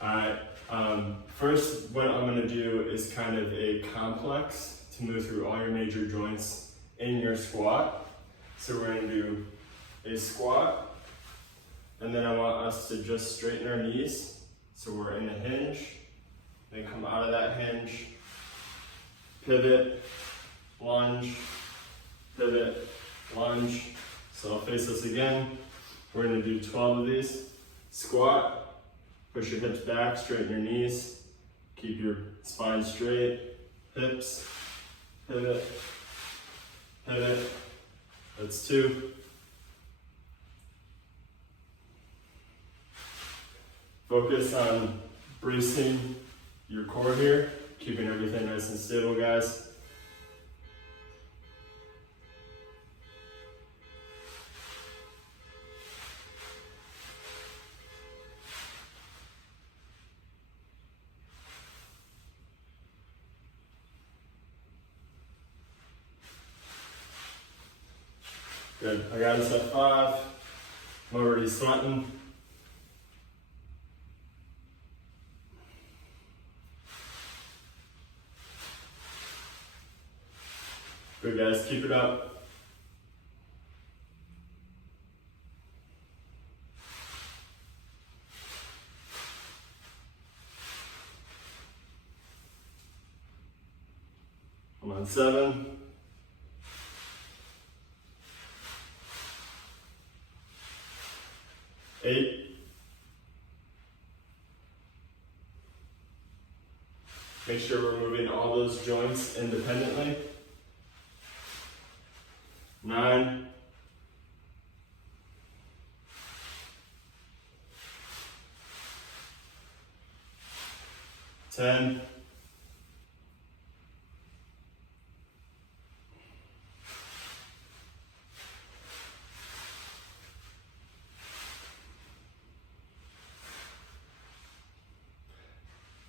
Alright, first what I'm going to do is kind of a complex to move through all your major joints in your squat. So we're going to do a squat, and then I want us to just straighten our knees. So we're in a hinge, then come out of that hinge, pivot, lunge, pivot, lunge. So I'll face this again. We're going to do 12 of these. Squat, push your hips back, straighten your knees, keep your spine straight, hips, pivot, pivot. That's 2. Focus on bracing your core here, keeping everything nice and stable, guys. Good, I got us at 5. I'm already sweating. Good guys, keep it up. I'm on 7. 8. Make sure we're moving all those joints independently. 9. 10.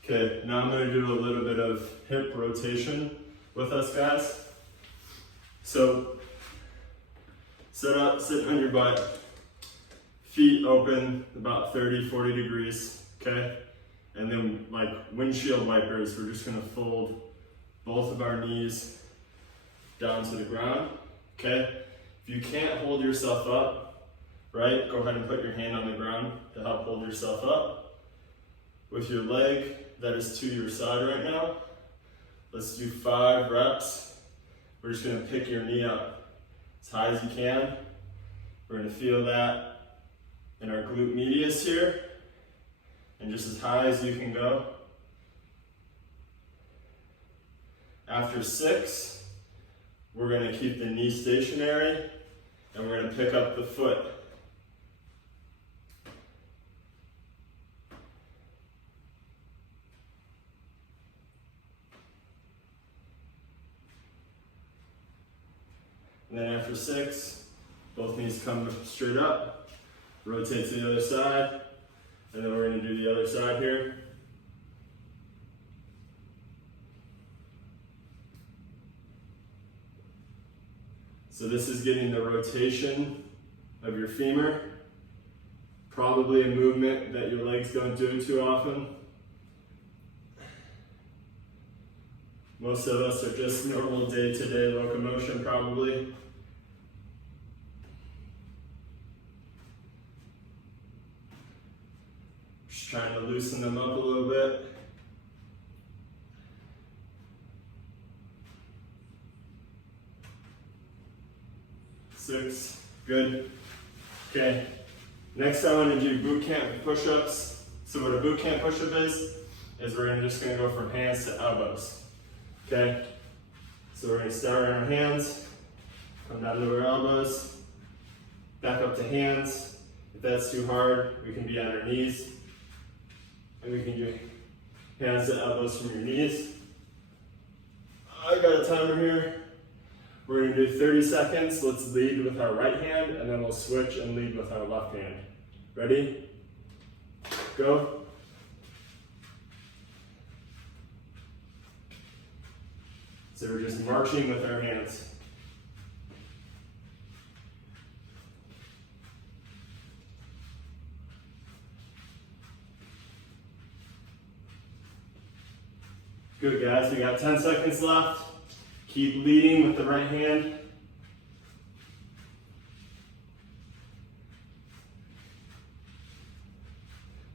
'Kay, now I'm going to do a little bit of hip rotation with us, guys. So sit up, sit on your butt, feet open about 30-40 degrees, okay? And then like windshield wipers, we're just gonna fold both of our knees down to the ground, okay? If you can't hold yourself up, right, go ahead and put your hand on the ground to help hold yourself up. With your leg that is to your side right now, let's do 5 reps. We're just gonna pick your knee up as high as you can. We're gonna feel that in our glute medius here, and just as high as you can go. After 6, we're gonna keep the knee stationary, and we're gonna pick up the foot. And then after 6, both knees come straight up, rotate to the other side, and then we're going to do the other side here. So this is getting the rotation of your femur, probably a movement that your legs don't do too often. Most of us are just normal day-to-day locomotion probably. Just trying to loosen them up a little bit. Six, good. Okay, next I want to do boot camp push-ups. So what a boot camp push-up is we're just going to go from hands to elbows. Okay, so we're going to start on our hands, come down to our elbows, back up to hands. If that's too hard, we can be on our knees, and we can do hands to elbows from your knees. I got a timer here. We're going to do 30 seconds. Let's lead with our right hand, and then we'll switch and lead with our left hand. Ready? Go. So we're just marching with our hands. Good, guys. We got 10 seconds left. Keep leading with the right hand.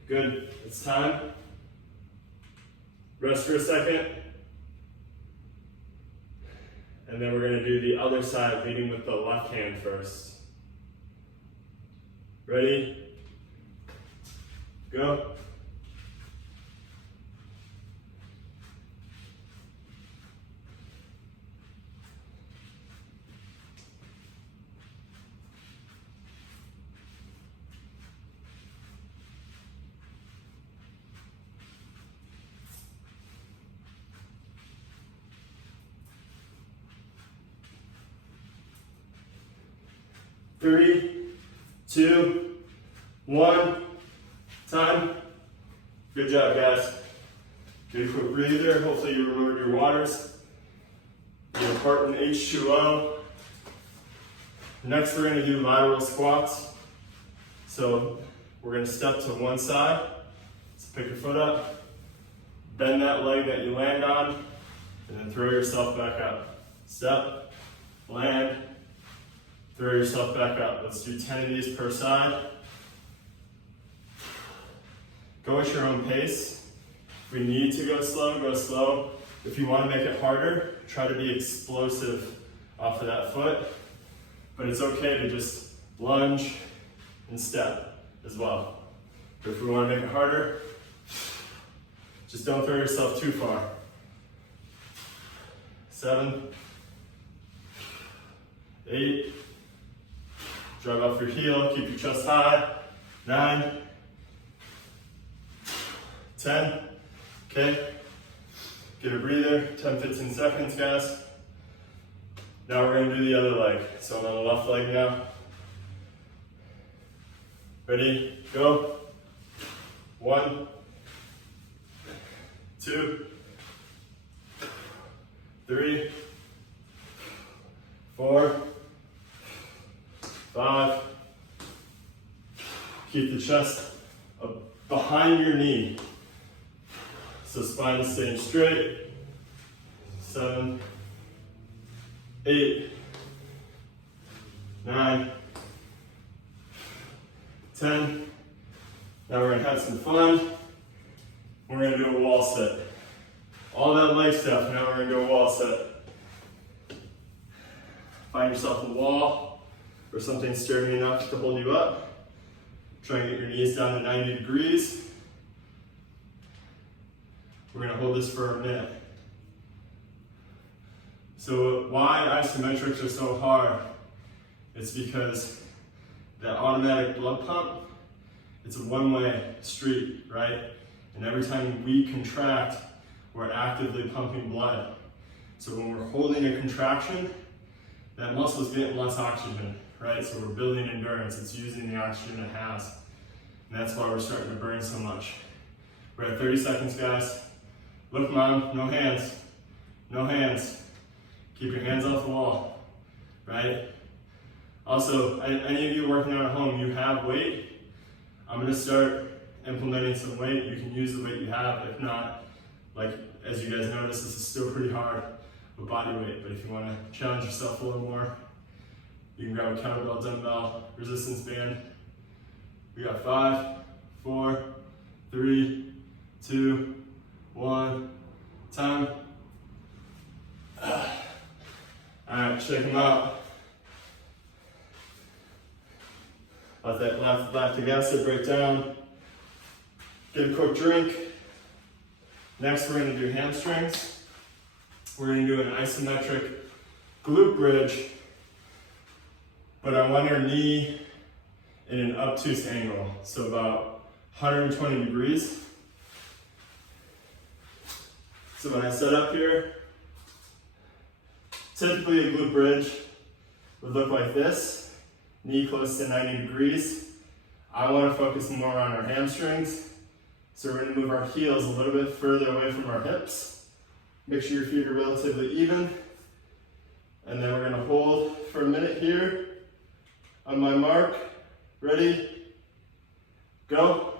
Good. It's time. Rest for a second. And then we're going to do the other side, leading with the left hand first. Ready? Go. Three, two, one, time. Good job, guys. Good quick breather. Hopefully you remembered your waters. The important H2O. Next we're going to do lateral squats. So we're going to step to one side. So pick your foot up, bend that leg that you land on, and then throw yourself back up. Step, land, throw yourself back up. Let's do 10 of these per side. Go at your own pace. If we need to go slow, go slow. If you want to make it harder, try to be explosive off of that foot. But it's okay to just lunge and step as well. But if we want to make it harder, just don't throw yourself too far. 7, 8, drive off your heel, keep your chest high. 9, 10, okay. Get a breather, 10, 15 seconds, guys. Now we're gonna do the other leg. So I'm on the left leg now. Ready, go. 1, 2, 3, 4, 5. Keep the chest up behind your knee. So spine is staying straight. 7, 8, 9, 10. Now we're gonna have some fun. We're gonna do a wall sit. All that leg stuff, now we're gonna do a wall sit. Find yourself a wall or something sturdy enough to hold you up. Try and get your knees down to 90 degrees. We're gonna hold this for a minute. So why isometrics are so hard? It's because that automatic blood pump, it's a one-way street, right? And every time we contract, we're actively pumping blood. So when we're holding a contraction, that muscle is getting less oxygen, right? So we're building endurance, it's using the oxygen it has. And that's why we're starting to burn so much. We're at 30 seconds, guys. Look, mom, no hands, no hands. Keep your hands off the wall, right? Also, any of you working out at home, you have weight. I'm gonna start implementing some weight. You can use the weight you have. If not, like, as you guys notice, this is still pretty hard with body weight, but if you wanna challenge yourself a little more, you can grab a kettlebell, dumbbell, resistance band. We got 5, 4, 3, 2, 1, time. All right, check them out. Let that lactic acid break down. Get a quick drink. Next, we're gonna do hamstrings. We're gonna do an isometric glute bridge, but I want your knee in an obtuse angle, so about 120 degrees. So when I set up here, typically a glute bridge would look like this, knee close to 90 degrees. I want to focus more on our hamstrings, so we're going to move our heels a little bit further away from our hips. Make sure your feet are relatively even. And then we're going to hold for a minute here on my mark. Ready? Go.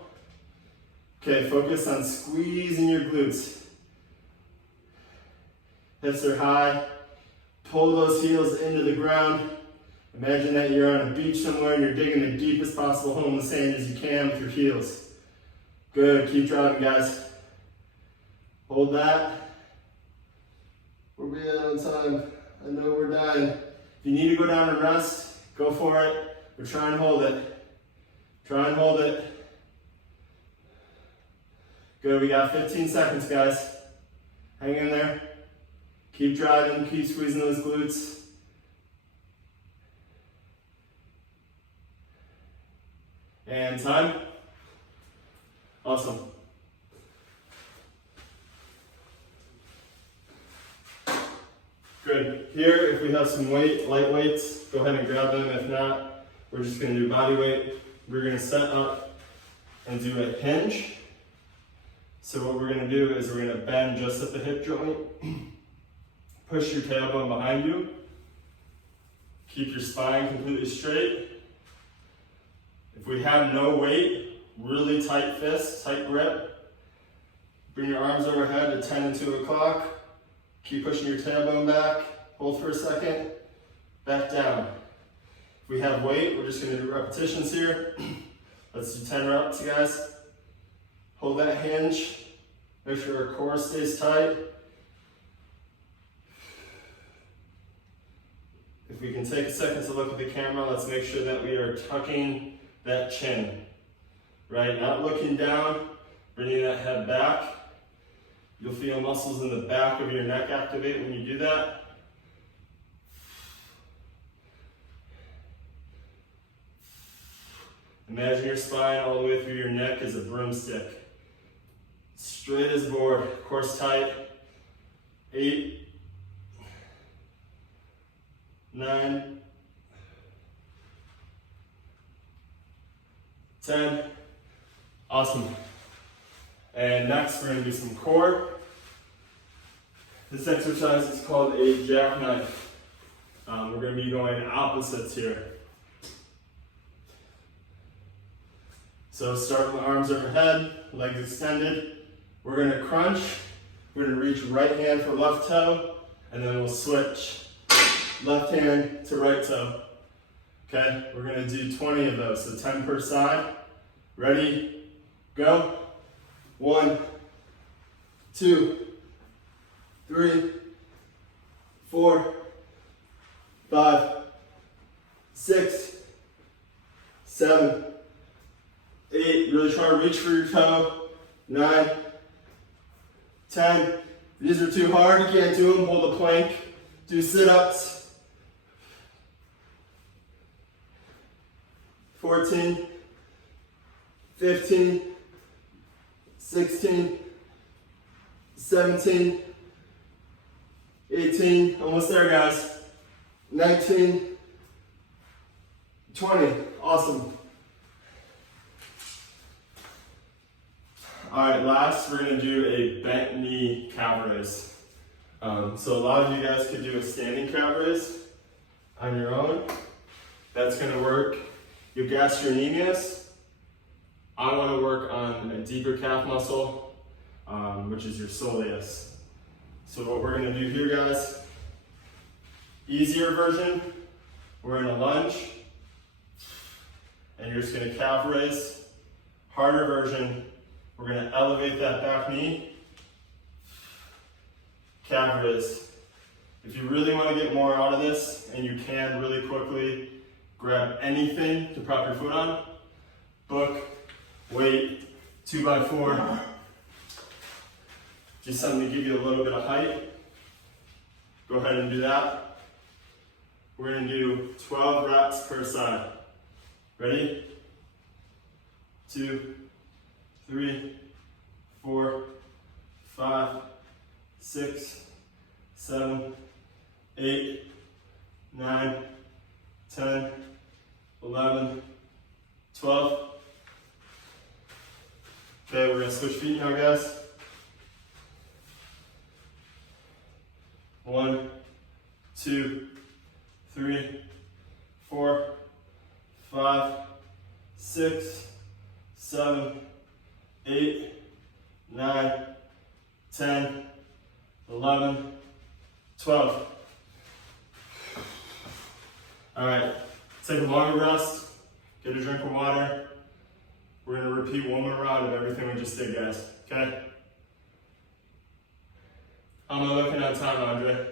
Okay, focus on squeezing your glutes. hips are high. Pull those heels into the ground. Imagine that you're on a beach somewhere and you're digging the deepest possible hole in the sand as you can with your heels. Good, keep driving, guys. Hold that. Where we at on time? I know we're dying. If you need to go down and rest, go for it. But try and hold it. Try and hold it. Good, we got 15 seconds, guys. Hang in there. Keep driving, keep squeezing those glutes. And time. Awesome. Good. Here, if we have some weight, light weights, go ahead and grab them. If not, we're just going to do body weight. We're going to set up and do a hinge. So what we're going to do is we're going to bend just at the hip joint. Push your tailbone behind you. Keep your spine completely straight. If we have no weight, really tight fists, tight grip. Bring your arms overhead to 10 and 2 o'clock. Keep pushing your tailbone back. Hold for a second. Back down. If we have weight, we're just going to do repetitions here. Let's do 10 reps, guys. Hold that hinge. Make sure our core stays tight. If we can take a second to look at the camera, let's make sure that we are tucking that chin. Right? Not looking down, bringing that head back. You'll feel muscles in the back of your neck activate when you do that. Imagine your spine all the way through your neck as a broomstick. Straight as board, core tight. 8, 9, 10. Awesome. And next we're going to do some core. This exercise is called a jackknife. We're going to be going opposites here. So start with the arms overhead, legs extended. We're going to crunch. We're going to reach right hand for left toe, and then we'll switch left hand to right toe. Okay, we're going to do 20 of those, so 10 per side. Ready, go. 1, 2, 3, 4, 5, 6, 7, 8. Really try to reach for your toe. 9, 10. If these are too hard, you can't do them, hold a plank. Do sit-ups. 14, 15, 16, 17, 18, almost there, guys. 19, 20, awesome. All right, last we're gonna do a bent knee calf raise. So a lot of you guys could do a standing calf raise on your own. That's gonna work your gastrocnemius. I wanna work on a deeper calf muscle, which is your soleus. So what we're gonna do here, guys, easier version, we're in a lunge, and you're just gonna calf raise. Harder version, we're gonna elevate that back knee, calf raise. If you really wanna get more out of this, and you can really quickly grab anything to prop your foot on, book, weight, 2x4, just something to give you a little bit of height. Go ahead and do that. We're gonna do 12 reps per side. Ready? 2, 3, 4, 5, 6, 7, 8, 9, 10, 11, 12. Okay, we're gonna switch feet now, guys. 1, 2, 3, 4, 5, 6, 7, 8, 9, 10, 11, 12. All right, take a longer rest, get a drink of water. We're gonna repeat one more round of everything we just did, guys, okay? How am I looking on time, Andre?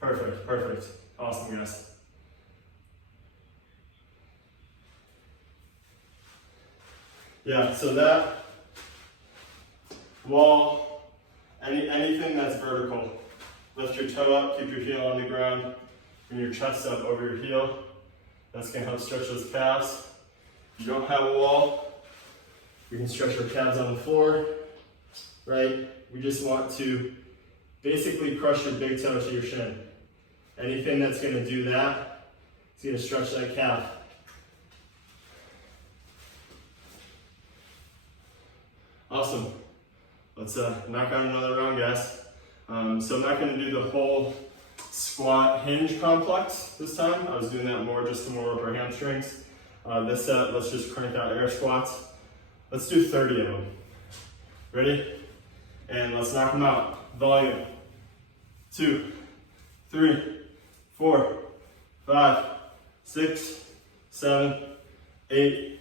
Perfect, perfect. Awesome, guys. Yeah, so that wall, anything that's vertical, lift your toe up, keep your heel on the ground, bring your chest up over your heel. That's gonna help stretch those calves. If you don't have a wall, you can stretch your calves on the floor, right? We just want to basically crush your big toe to your shin. Anything that's gonna do that is gonna stretch that calf. Awesome. Let's knock out another round, guys. So I'm not gonna do the whole squat hinge complex this time. I was doing that more just to warm up our hamstrings. This set, let's just crank out air squats. Let's do 30 of them. Ready? And let's knock them out. Volume. 2, 3, 4, 5, 6, 7, 8,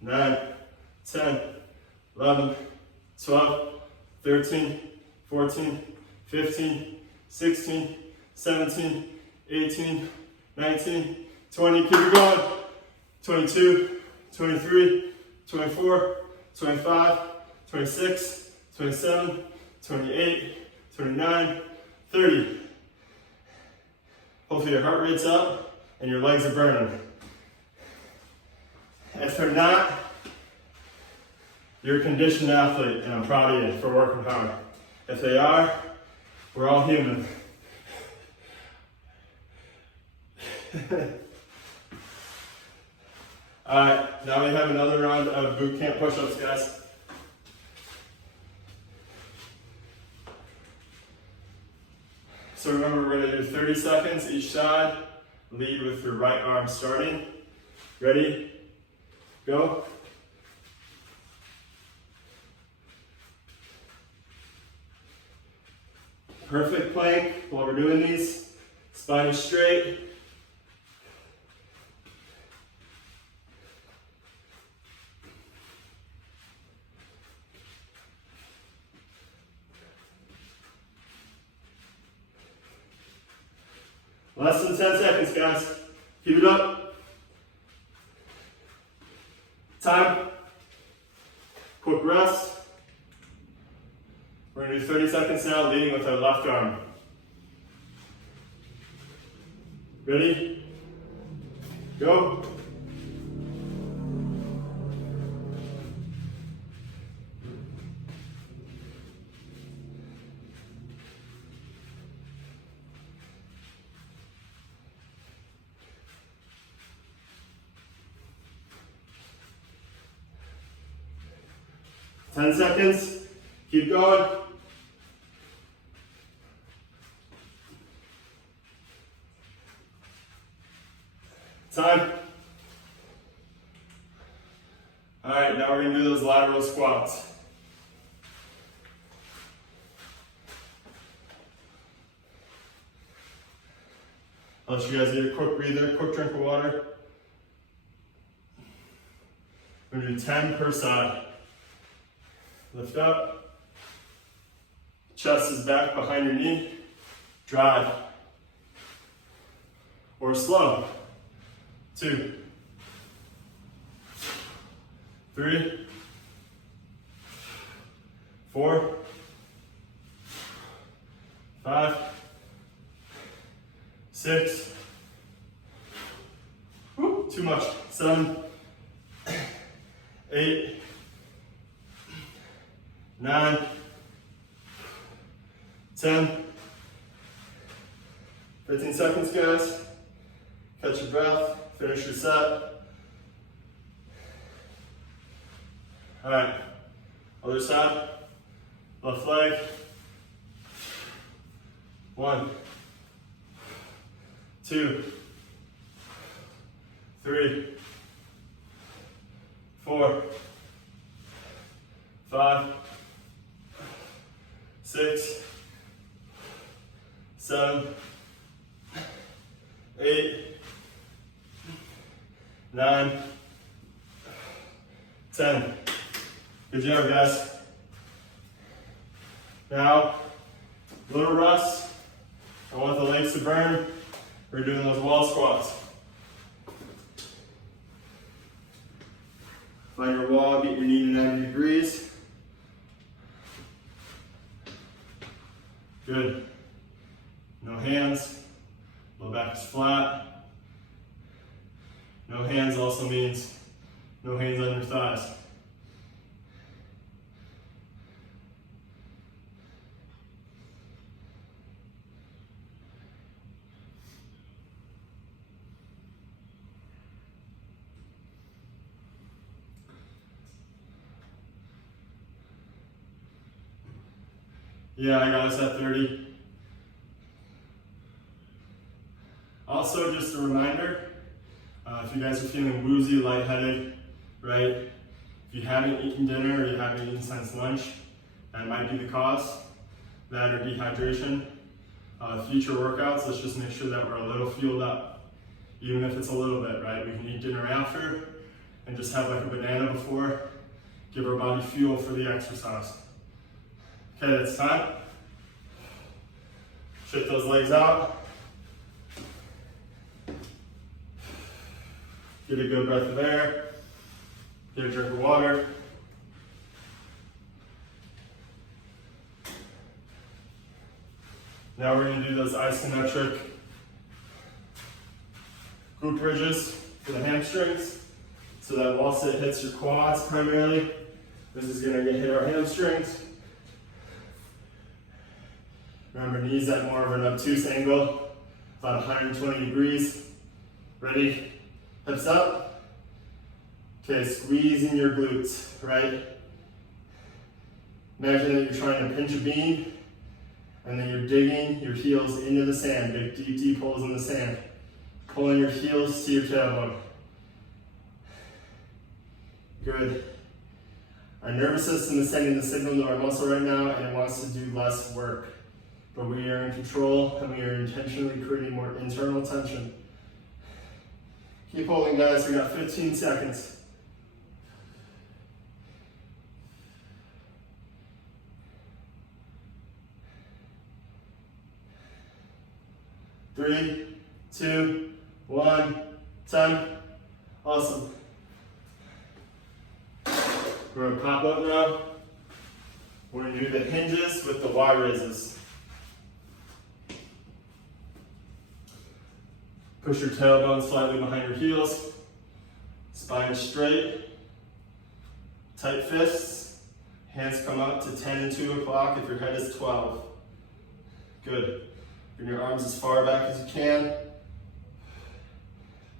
9, 10, 11, 12, 13, 14, 15, 16, 17, 18, 19, 20, keep it going. 22, 23, 24, 25, 26, 27, 28, 29, 30. Hopefully your heart rate's up and your legs are burning. If they're not, you're a conditioned athlete and I'm proud of you for working hard. If they are, we're all human. All right, now we have another round of boot camp push-ups, guys. So remember, we're gonna do 30 seconds each side. Lead with your right arm starting. Ready? Go. Perfect plank while we're doing these. Spine is straight. Less than 10 seconds, guys. Keep it up. Time. Quick rest. We're going to do 30 seconds now, leading with our left arm. Ready? Go. Ten seconds. Keep going. Time. All right, now we're gonna do those lateral squats. I'll let you guys get a quick breather, quick drink of water. We're gonna do 10 per side. Lift up. Chest is back behind your knee. Drive. Or slow. 2, 3, 4, 5, 6, whoop, too much, 7, 8, 9, 10, 15 seconds, guys. Catch your breath, finish your set. All right, other side, left leg. 1, 2, 3, 4, 5, 6, 7, 8, 9, 10. Good job, guys. Now, little rest. I want the legs to burn. We're doing those wall squats. Find your wall, get your knee to 90 degrees. Good. No hands. Low back is flat. No hands also means no hands on your thighs. Yeah, I got us at 30. Also, just a reminder, if you guys are feeling woozy, lightheaded, right? If you haven't eaten dinner or you haven't eaten since lunch, that might be the cause. That or dehydration. Future workouts, let's just make sure that we're a little fueled up, even if it's a little bit, right? We can eat dinner after and just have like a banana before, give our body fuel for the exercise. Okay, it's time. Shake those legs out. Get a good breath of air. Get a drink of water. Now we're going to do those isometric glute bridges for the hamstrings. So that wall sit hits your quads primarily. This is going to hit our hamstrings. Remember, knees at more of an obtuse angle, about 120 degrees. Ready? Hips up. Okay, squeezing your glutes, right? Imagine that you're trying to pinch a bean, and then you're digging your heels into the sand, big deep, deep holes in the sand. Pulling your heels to your tailbone. Good. Our nervous system is sending the signal to our muscle right now, and it wants to do less work. But we are in control, and we are intentionally creating more internal tension. Keep holding, guys. We got 15 seconds. Three, 2, 1, 10. Awesome. We're gonna pop up now. We're gonna do the hinges with the Y raises. Push your tailbone slightly behind your heels. Spine straight. Tight fists. Hands come up to 10 and 2 o'clock if your head is 12. Good. Bring your arms as far back as you can.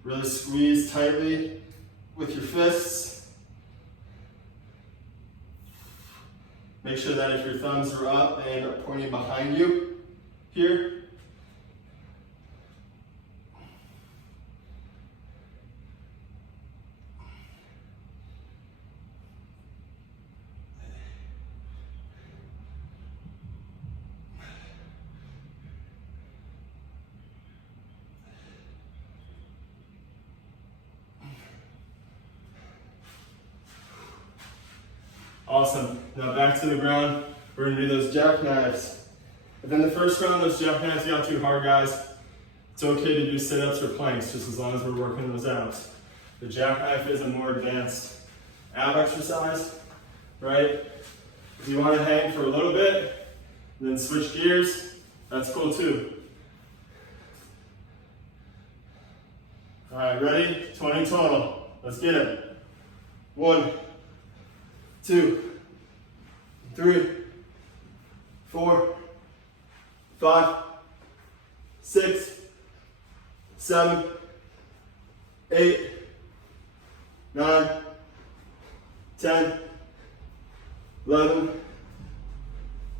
Really squeeze tightly with your fists. Make sure that if your thumbs are up and are pointing behind you here. Awesome. Now back to the ground. We're gonna do those jackknives. But then the first round, those jackknives got too hard, guys. It's okay to do sit-ups or planks, just as long as we're working those out. The jackknife is a more advanced ab exercise, right? If you want to hang for a little bit, and then switch gears, that's cool too. All right, ready? 20 total. Let's get it. 1, 2, 3, 4, 5, 6, 7, 8, 9, 10, 11,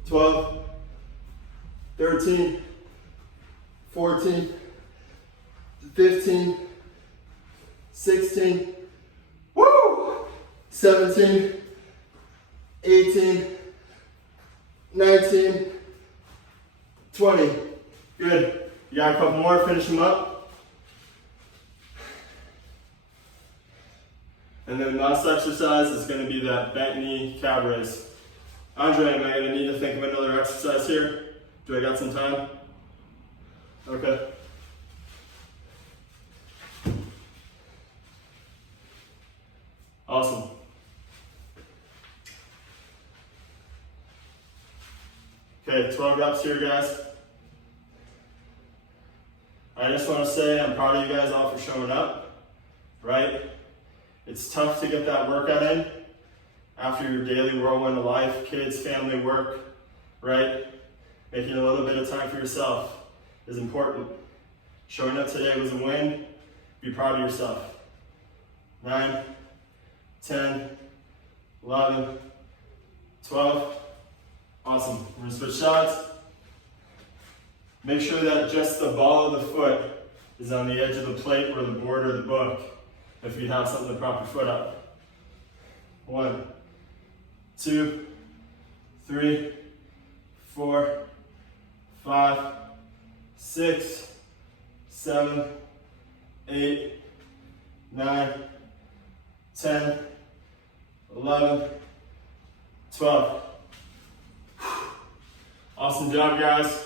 12, 13, 14, 15, 16, 17, 18, 19, 20. Good. You got a couple more, finish them up. And then last exercise is going to be that bent knee calf raise. Andre, am I going to need to think of another exercise here? Do I got some time? Okay. Awesome. Okay, 12 reps here, guys. I just want to say I'm proud of you guys all for showing up, right? It's tough to get that workout in after your daily whirlwind of life, kids, family, work, right? Making a little bit of time for yourself is important. Showing up today was a win. Be proud of yourself. 9, 10, 11, 12. Awesome. We're gonna switch sides. Make sure that just the ball of the foot is on the edge of the plate or the board or the book if you have something to prop your foot up. 1, 2, 3, 4, 5, 6, 7, 8, 9, 10, 11, 12. Awesome job, guys.